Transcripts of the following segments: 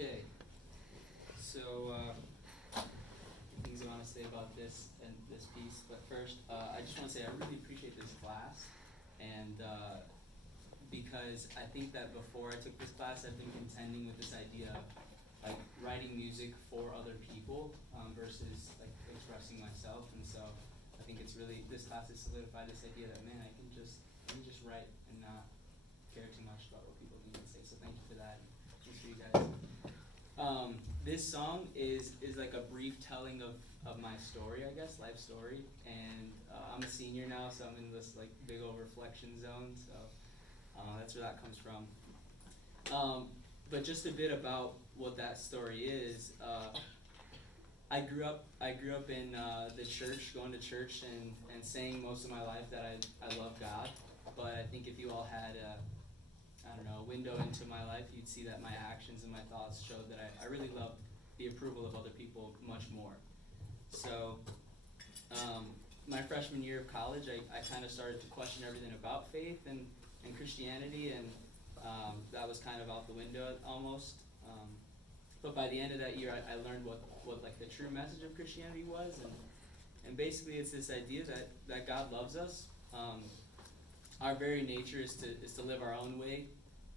Okay, so things I want to say about this and this piece, but first, I just want to say I really appreciate this class, and because I think that before I took this class, I've been contending with this idea of like writing music for other people versus like expressing myself, and so I think it's really this class has solidified this idea that man, I can just write and not care too much about what people need to say. So thank you for that. Thanks for you guys. This song is like a brief telling of my story, I guess, life story. And I'm a senior now, so I'm in this like big old reflection zone. So that's where that comes from. But just a bit about what that story is. I grew up in the church, going to church and saying most of my life that I love God. But I think if you all had a window into my life, you'd see that my actions and my thoughts showed that I really loved the approval of other people much more. So my freshman year of college, I kind of started to question everything about faith and Christianity, and that was kind of out the window almost. But by the end of that year, I learned what like the true message of Christianity was, and basically it's this idea that God loves us. Our very nature is to live our own way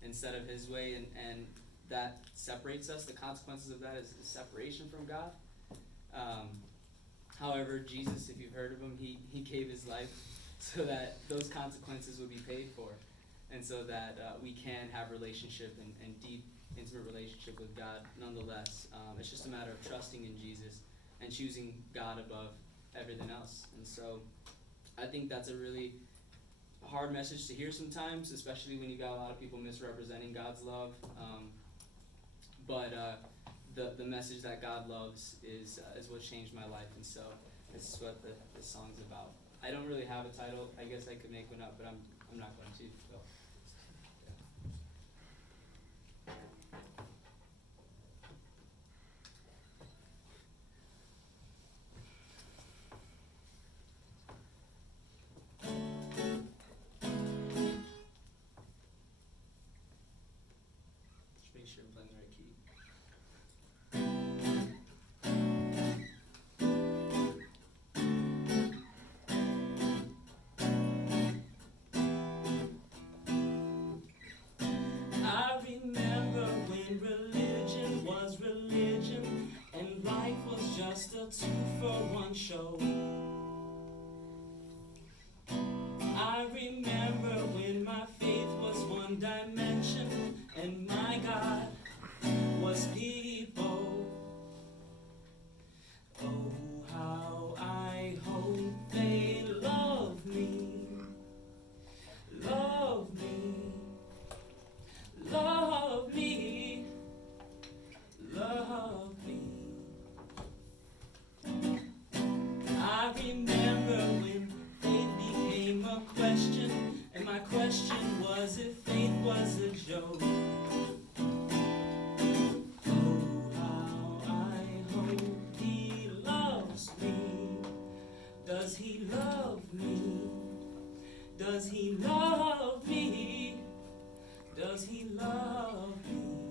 instead of His way, and that separates us. The consequences of that is separation from God. However, Jesus, if you've heard of Him, he gave His life so that those consequences would be paid for, and so that we can have relationship and deep, intimate relationship with God nonetheless. It's just a matter of trusting in Jesus and choosing God above everything else. And so I think that's a really hard message to hear sometimes, especially when you got a lot of people misrepresenting God's love. But the message that God loves is what changed my life, and so this is what the song's about. I don't really have a title. I guess I could make one up, but I'm not going to. So. Make sure I'm playing the right key. I remember when religion was religion and life was just a 2-for-1 show. I remember when my faith was one dimension and my God was people. Oh, how I hope they love me, love me, love me, love me. I remember when faith became a question, and my question was if faith was a joke. Oh, how I hope He loves me. Does He love me? Does He love me? Does He love me?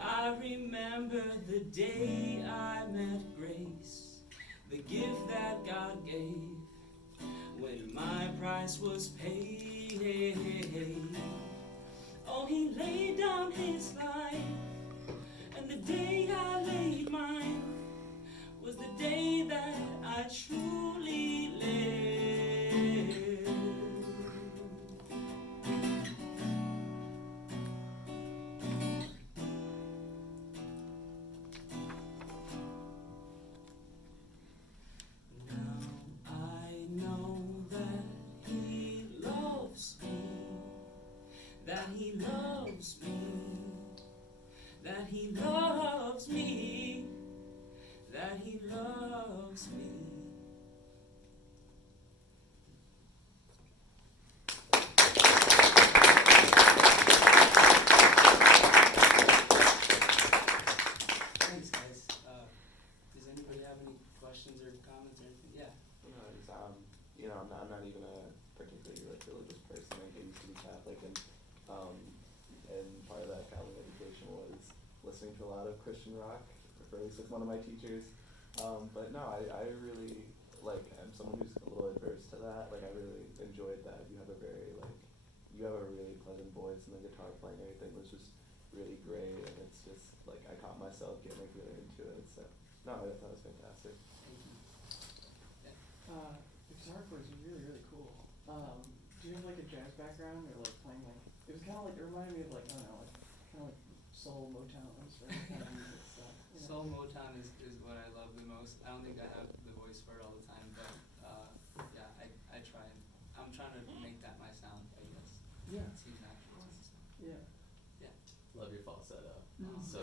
I remember the day I met grace, the gift that God gave when my price was paid. Oh, He laid down His life, and the day I laid mine was the day that I truly lived. Now I know that He loves me, that He loves me, He loves me. Thanks, guys. Does anybody have any questions or comments or anything? Yeah. I'm not even a particularly like religious person. Like, I used to be Catholic, and part of that Catholic education was listening to a lot of Christian rock, or at least with one of my teachers. But no, I really I'm someone who's a little adverse to that. Like, I really enjoyed that. You have a really pleasant voice, and the guitar playing, everything was just really great, and it's just like I caught myself getting really into it. So no, I thought it was fantastic. Thank you. Yeah. The guitar chords are really, really cool. Do you have like a jazz background or like playing like, it was kind of like, it reminded me of like, I don't know, like kind of like soul Motown sort of kind of music stuff. You know? Soul Motown is what I love the most. I don't think I have the voice for it all the time, but yeah, I try. I'm trying to make that my sound, I guess. Yeah. It seems natural. Yeah. Yeah. Love your falsetto. Mhm. So